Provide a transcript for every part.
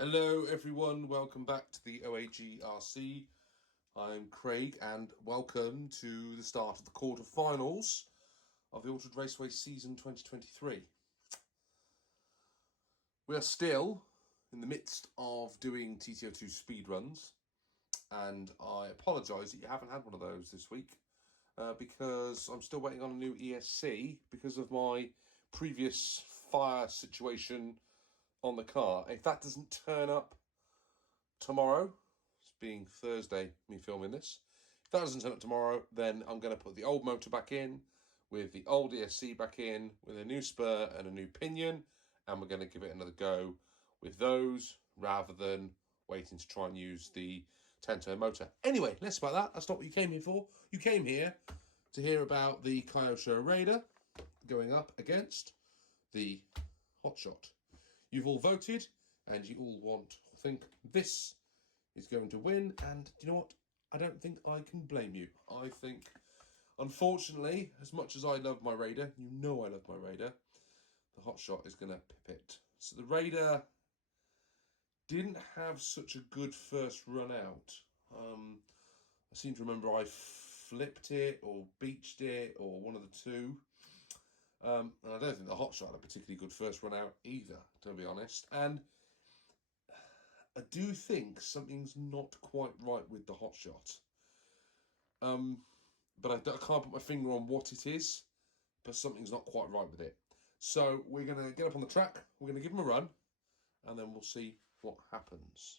Hello everyone, welcome back to the OAGRC. I'm Craig and welcome to the start of the quarterfinals of the Altered Raceway season 2023. We are still in the midst of doing TTO2 speed runs, and I apologise that you haven't had one of those this week because I'm still waiting on a new ESC because of my previous fire situation on the car. If that doesn't turn up tomorrow, it's being Thursday, me filming this, if that doesn't turn up tomorrow, then I'm going to put the old motor back in, with the old ESC back in, with a new spur and a new pinion, and we're going to give it another go with those, rather than waiting to try and use the 10-turn motor. Anyway, less about that. That's not what you came here for. You came here to hear about the Kyosho Raider going up against the Hotshot. You've all voted, and you all think this is going to win, and do you know what? I don't think I can blame you. I think, unfortunately, as much as I love my Raider, you know I love my Raider, the Hotshot is going to pip it. So the Raider didn't have such a good first run out. I seem to remember I flipped it or beached it or one of the two. And I don't think the Hotshot had a particularly good first run out either, to be honest. And I do think something's not quite right with the Hotshot. But I can't put my finger on what it is, but something's not quite right with it. So we're going to get up on the track, we're going to give them a run, and then we'll see what happens.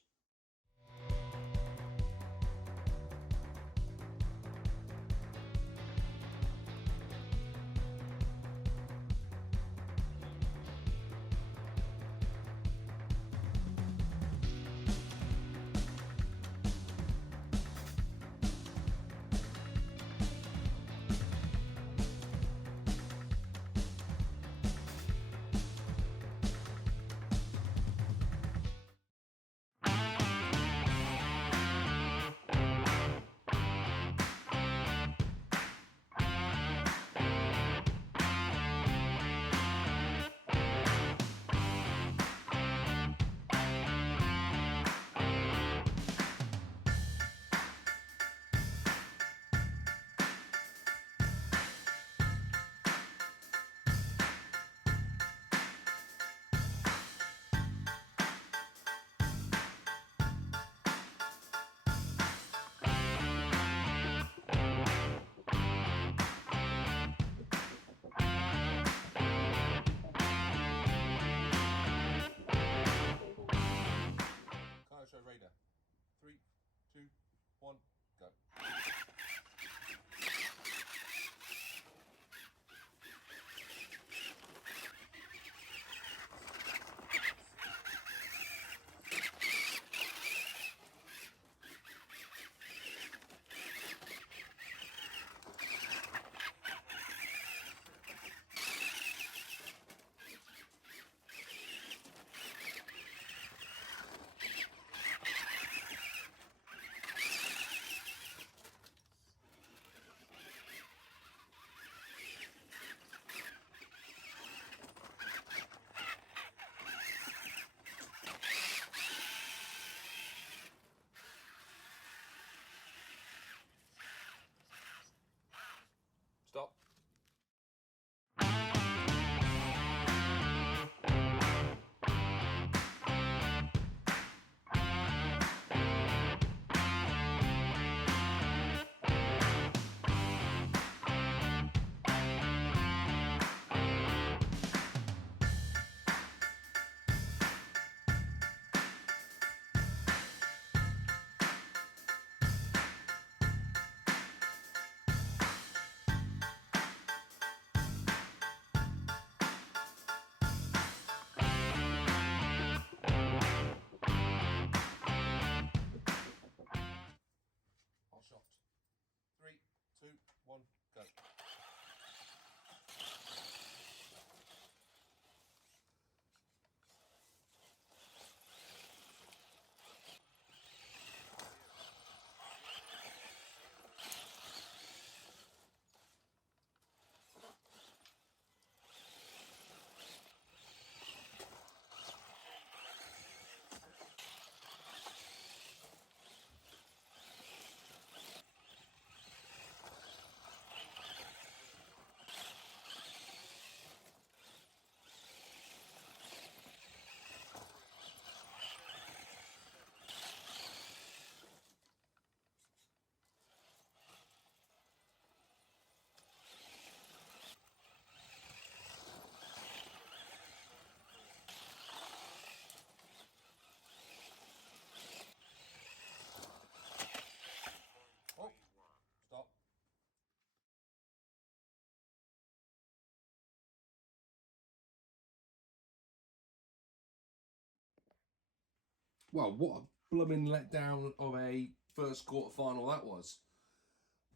Well, what a blooming letdown of a first quarterfinal that was.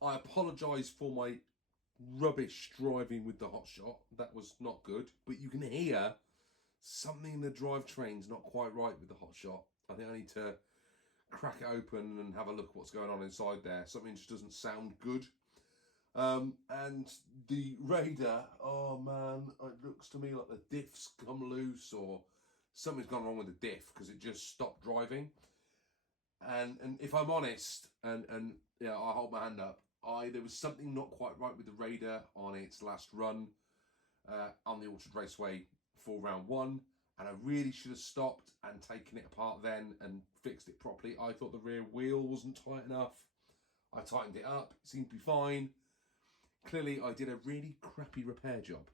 I apologise for my rubbish driving with the Hotshot. That was not good. But you can hear something in the drivetrain's not quite right with the Hotshot. I think I need to crack it open and have a look at what's going on inside there. Something just doesn't sound good. And the Raider, oh man, it looks to me like the diff's come loose or something's gone wrong with the diff because it just stopped driving. And if I'm honest, and yeah, I hold my hand up, there was something not quite right with the Raider on its last run on the Orchard Raceway for round one, and I really should have stopped and taken it apart then and fixed it properly. I thought the rear wheel wasn't tight enough. I tightened it up, it seemed to be fine. Clearly, I did a really crappy repair job.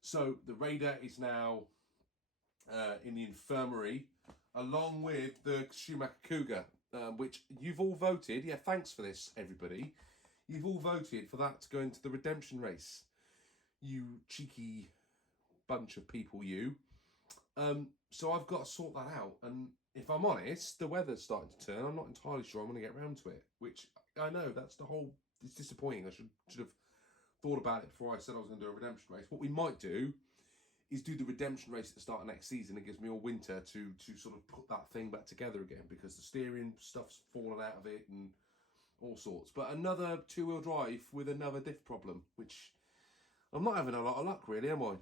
So the Raider is now in the infirmary, along with the Schumacher Cougar, which you've all voted. Yeah, thanks for this, everybody. You've all voted for that to go into the redemption race. You cheeky bunch of people, you. So I've got to sort that out. And if I'm honest, the weather's starting to turn. I'm not entirely sure I'm going to get round to it, which I know that's the whole. It's disappointing. I should have thought about it before I said I was going to do a redemption race. What we might do is do the redemption race at the start of next season. It gives me all winter to sort of put that thing back together again because the steering stuff's fallen out of it and all sorts. But another two-wheel drive with another diff problem, which I'm not having a lot of luck really, am I?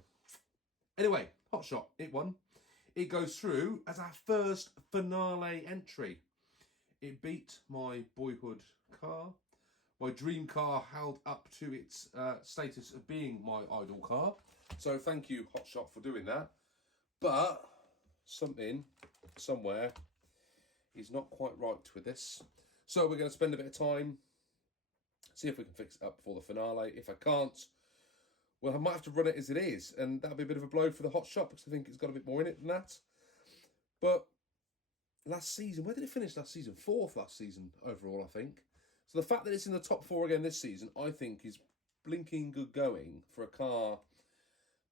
Anyway, Hotshot, it won. It goes through as our first finale entry. It beat my boyhood car. My dream car held up to its status of being my idol car. So thank you, Hotshot, for doing that. But something, somewhere, is not quite right with this. So we're going to spend a bit of time, see if we can fix it up before the finale. If I can't, well, I might have to run it as it is. And that'll be a bit of a blow for the Hotshot because I think it's got a bit more in it than that. But last season, where did it finish last season? 4th last season overall, I think. So the fact that it's in the top 4 again this season, I think, is blinking good going for a car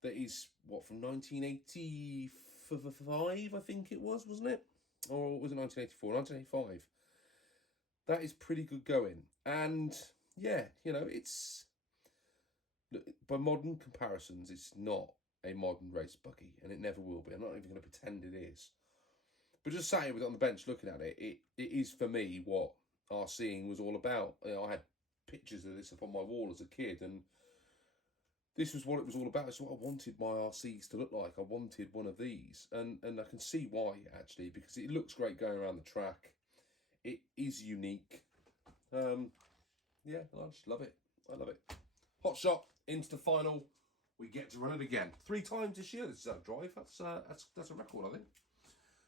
that is, what, from 1985, I think it was, wasn't it? Or was it 1984? 1985. That is pretty good going. And, yeah, you know, it's... by modern comparisons, it's not a modern race buggy, and it never will be. I'm not even going to pretend it is. But just sat with it on the bench looking at it, it is, for me, what RCing was all about. You know, I had pictures of this up on my wall as a kid, and this was what it was all about. It's what I wanted my RCs to look like. I wanted one of these. And I can see why, actually, because it looks great going around the track. It is unique. Yeah, I just love it. I love it. Hotshot into the final. We get to run it again. 3 times this year, this is our drive. That's a record, I think.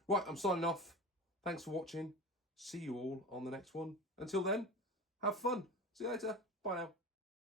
Right, I'm signing off. Thanks for watching. See you all on the next one. Until then, have fun. See you later. Bye now.